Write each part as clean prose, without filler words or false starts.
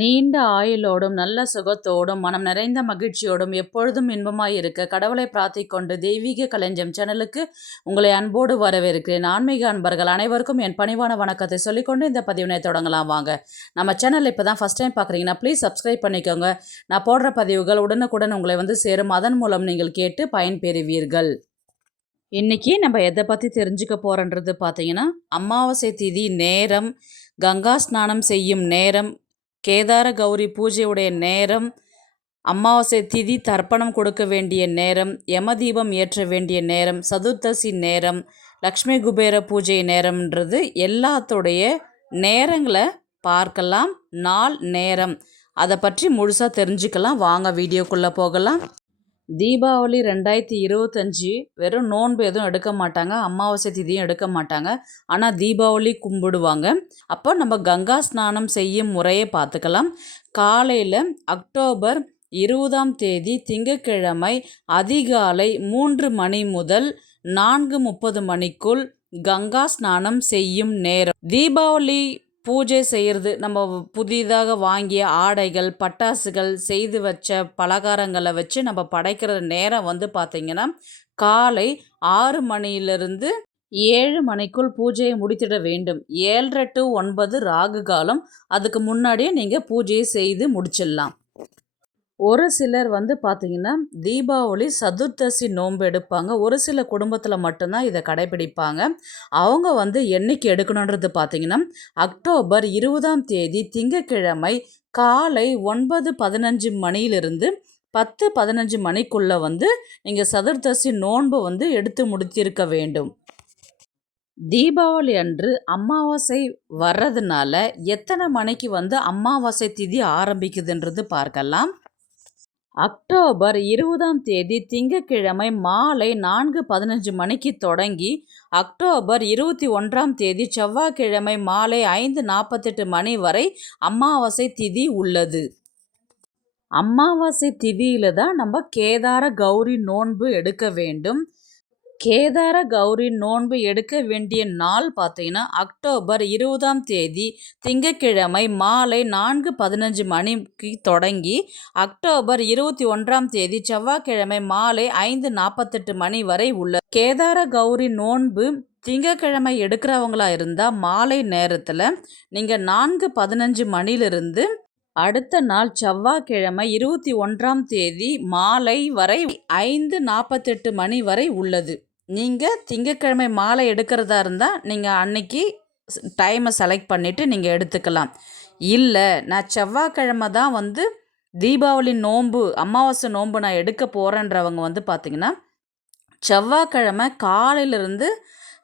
நீண்ட ஆயுளோடும் நல்ல சுகத்தோடும் மனம் நிறைந்த மகிழ்ச்சியோடும் எப்பொழுதும் இன்பமாய் இருக்க கடவுளை பிரார்த்திக் கொண்டு தெய்வீக களஞ்சியம் சேனலுக்கு உங்களை அன்போடு வரவேற்கிறேன். ஆன்மீக அன்பர்கள் அனைவருக்கும் என் பணிவான வணக்கத்தை சொல்லிக்கொண்டு இந்த பதிவினை தொடங்கலாம் வாங்க. நம்ம சேனல் இப்போ தான் ஃபஸ்ட் டைம் பார்க்குறீங்கன்னா ப்ளீஸ் சப்ஸ்கிரைப் பண்ணிக்கோங்க. நான் போடுற பதிவுகள் உடனுக்குடன் உங்களை சேரும். அதன் மூலம் நீங்கள் கேட்டு பயன்பெறுவீர்கள். இன்றைக்கி நம்ம எதை பற்றி தெரிஞ்சுக்க போகிறன்றது பார்த்தீங்கன்னா, அமாவாசை திதி நேரம், கங்கா ஸ்நானம் செய்யும் நேரம், கேதார கௌரி பூஜையுடைய நேரம், அமாவாசை திதி தர்ப்பணம் கொடுக்க வேண்டிய நேரம், யமதீபம் ஏற்ற வேண்டிய நேரம், சதுர்த்தசி நேரம், லக்ஷ்மி குபேர பூஜை நேரம்ன்றது எல்லாத்துடைய நேரங்களை பார்க்கலாம். நாள் நேரம் அதை பற்றி முழுசாக தெரிஞ்சுக்கலாம். வாங்க வீடியோக்குள்ளே போகலாம். தீபாவளி 2025 வெறும் நோன்பு எதுவும் எடுக்க மாட்டாங்க, அமாவாசை திதியும் எடுக்க மாட்டாங்க. ஆனால் தீபாவளி கும்பிடுவாங்க. அப்போ நம்ம கங்கா ஸ்நானம் செய்யும் முறையை பார்த்துக்கலாம். காலையில் அக்டோபர் 20ஆம் தேதி திங்கட்கிழமை அதிகாலை 3 மணி முதல் 4:30 மணிக்குள் கங்கா ஸ்நானம் செய்யும் நேரம். தீபாவளி பூஜை செய்கிறது, நம்ம புதிதாக வாங்கிய ஆடைகள், பட்டாசுகள், செய்து வச்ச பலகாரங்களை வச்சு நம்ம படைக்கிற நேரம் பார்த்திங்கன்னா காலை 6 மணியிலிருந்து 7 மணிக்குள் பூஜையை முடித்திட வேண்டும். 7:30 to 9 ராகு காலம். அதுக்கு முன்னாடியே நீங்கள் பூஜையை செய்து முடிச்சிடலாம். ஒரு சிலர் பார்த்திங்கன்னா தீபாவளி சதுர்த்தசி நோன்பு எடுப்பாங்க. ஒரு சில குடும்பத்தில் மட்டும்தான் இதை கடைப்பிடிப்பாங்க. அவங்க என்னைக்கு எடுக்கணுன்றது பார்த்திங்கன்னா அக்டோபர் 20ஆம் தேதி திங்கட்கிழமை காலை 9:15 மணியிலிருந்து 10:15 மணிக்குள்ளே நீங்கள் சதுர்த்தசி நோன்பு எடுத்து முடித்திருக்க வேண்டும். தீபாவளி அன்று அமாவாசை வர்றதுனால எத்தனை மணிக்கு அமாவாசை திதி ஆரம்பிக்குதுன்றது பார்க்கலாம். அக்டோபர் 20ஆம் தேதி திங்கட்கிழமை மாலை 4:15 மணிக்கு தொடங்கி அக்டோபர் 21ஆம் தேதி செவ்வாய்க்கிழமை மாலை 5:48 மணி வரை அமாவாசை திதி உள்ளது. அமாவாசை திதியில் தான் நம்ம கேதார கௌரி நோன்பு எடுக்க வேண்டும். கேதார கௌரி நோன்பு எடுக்க வேண்டிய நாள் பார்த்தீங்கன்னா அக்டோபர் 20ஆம் தேதி திங்கட்கிழமை மாலை 4:15 மணிக்கு தொடங்கி அக்டோபர் 21ஆம் தேதி செவ்வாய்க்கிழமை மாலை 5:48 மணி வரை உள்ள கேதார கௌரி நோன்பு திங்கட்கிழமை எடுக்கிறவங்களா இருந்தால் மாலை நேரத்தில் நீங்கள் 4:15 மணிலிருந்து அடுத்த நாள் செவ்வாய்க்கிழமை 21ஆம் தேதி மாலை வரை 5:48 மணி வரை உள்ளது. நீங்கள் திங்கட்கிழமை மாலை எடுக்கிறதா இருந்தால் நீங்கள் அன்னைக்கு டைமை செலக்ட் பண்ணிவிட்டு நீங்கள் எடுத்துக்கலாம். இல்லை நான் செவ்வாய்க்கிழமை தான் தீபாவளி நோன்பு அமாவாசை நோன்பு நான் எடுக்க போகிறேன்றவங்க பார்த்திங்கன்னா செவ்வாய்க்கிழமை காலையிலேருந்து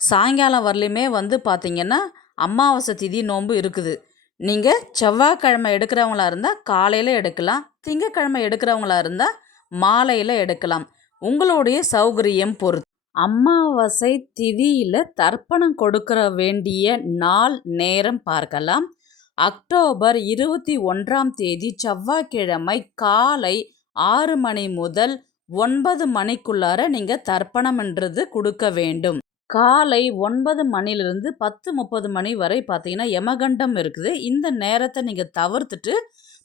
சாயங்காலம் வரலையுமே பார்த்திங்கன்னா அமாவாசை திதி நோன்பு இருக்குது. நீங்கள் செவ்வாய்க்கிழமை எடுக்கிறவங்களா இருந்தால் காலையில் எடுக்கலாம், திங்கட்கிழமை எடுக்கிறவங்களா இருந்தால் மாலையில் எடுக்கலாம். உங்களுடைய சௌகரியம் பொறுத்து. அமாவாசை திதியில் தர்ப்பணம் கொடுக்க வேண்டிய நாள் நேரம் பார்க்கலாம். அக்டோபர் 21ஆம் தேதி செவ்வாய்க்கிழமை காலை 6 மணி முதல் 9 மணிக்குள்ளார நீங்கள் தர்ப்பணம்ன்றது கொடுக்க வேண்டும். காலை 9 மணிலிருந்து 10:30 மணி வரை பார்த்தீங்கன்னா யமகண்டம் இருக்குது. இந்த நேரத்தை நீங்கள் தவிர்த்துட்டு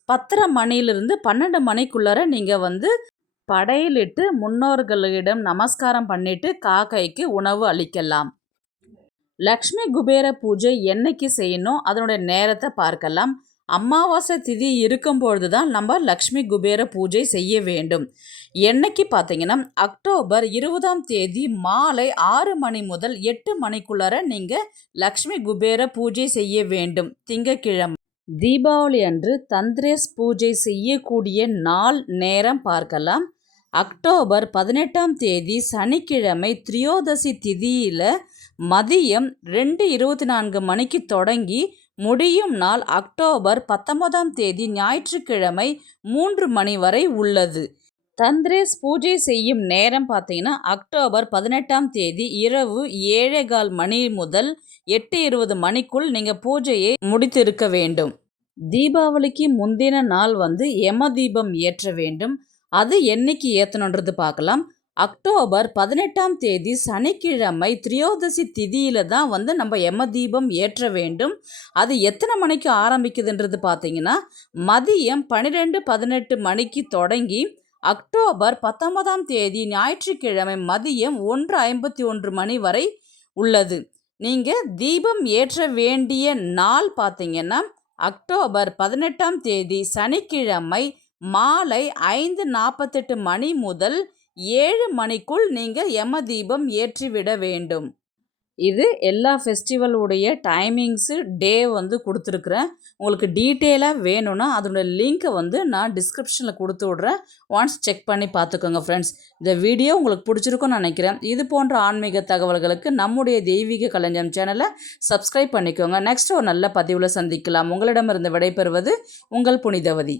10:30 மணிலிருந்து 12 மணிக்குள்ளார நீங்கள் படையிலிட்டு முன்னோர்களிடம் நமஸ்காரம் பண்ணிட்டு காக்கைக்கு உணவு அளிக்கலாம். லக்ஷ்மி குபேர பூஜை என்னைக்கு செய்யணும் அதனுடைய நேரத்தை பார்க்கலாம். அமாவாசை திதி இருக்கும்பொழுது தான் நம்ம லக்ஷ்மி குபேர பூஜை செய்ய வேண்டும். என்னைக்கு பார்த்தீங்கன்னா அக்டோபர் 20ஆம் தேதி மாலை 6 மணி முதல் 8 மணிக்குள்ளார நீங்கள் லக்ஷ்மி குபேர பூஜை செய்ய வேண்டும். திங்கட்கிழமை தீபாவளி அன்று தந்திரேஸ் பூஜை செய்யக்கூடிய நாள் நேரம் பார்க்கலாம். அக்டோபர் 18ஆம் தேதி சனிக்கிழமை திரியோதசி திதியில் மதியம் 2:24 மணிக்கு தொடங்கி முடியும் நாள் அக்டோபர் 19ஆம் தேதி ஞாயிற்றுக்கிழமை 3 மணி வரை உள்ளது. தந்திரேஸ் பூஜை செய்யும் நேரம் பார்த்தீங்கன்னா அக்டோபர் 18ஆம் தேதி இரவு 7:15 மணி முதல் 8:20 மணிக்குள் நீங்கள் பூஜையை முடித்திருக்க வேண்டும். தீபாவளிக்கு முந்தின நாள் யமதீபம் ஏற்ற வேண்டும். அது என்னைக்கு ஏற்றணுன்றது பார்க்கலாம். அக்டோபர் 18ஆம் தேதி சனிக்கிழமை திரியோதசி திதியில தான் வந்து நம்ம யம தீபம் ஏற்ற வேண்டும். அது எத்தனை மணிக்கு ஆரம்பிக்குதுன்றது பார்த்தீங்கன்னா, மதியம் 12:18 மணிக்கு தொடங்கி அக்டோபர் 19ஆம் தேதி ஞாயிற்றுக்கிழமை மதியம் 1:51 மணி வரை உள்ளது. நீங்கள் தீபம் ஏற்ற வேண்டிய நாள் பார்த்தீங்கன்னா, அக்டோபர் 18ஆம் தேதி சனிக்கிழமை மாலை 5:48 மணி முதல் 7 மணிக்குள் நீங்கள் யம தீபம் ஏற்றிவிட வேண்டும். இது எல்லா ஃபெஸ்டிவலுடைய டைமிங்ஸு டே வந்து கொடுத்துருக்குறேன். உங்களுக்கு டீட்டெயிலாக வேணும்னா அதோட லிங்க்கை வந்து நான் டிஸ்கிரிப்ஷனில் கொடுத்து விட்றேன். ஒன்ஸ் செக் பண்ணி பார்த்துக்கோங்க ஃப்ரெண்ட்ஸ். இந்த வீடியோ உங்களுக்கு பிடிச்சிருக்குன்னு நினைக்கிறேன். இது போன்ற ஆன்மீக தகவல்களுக்கு நம்முடைய தெய்வீக களஞ்சியம் சேனலை சப்ஸ்கிரைப் பண்ணிக்கோங்க. நெக்ஸ்ட் ஒரு நல்ல பதிவில் சந்திக்கலாம். உங்களிடமிருந்து விடைபெறுவது உங்கள் புனிதவதி.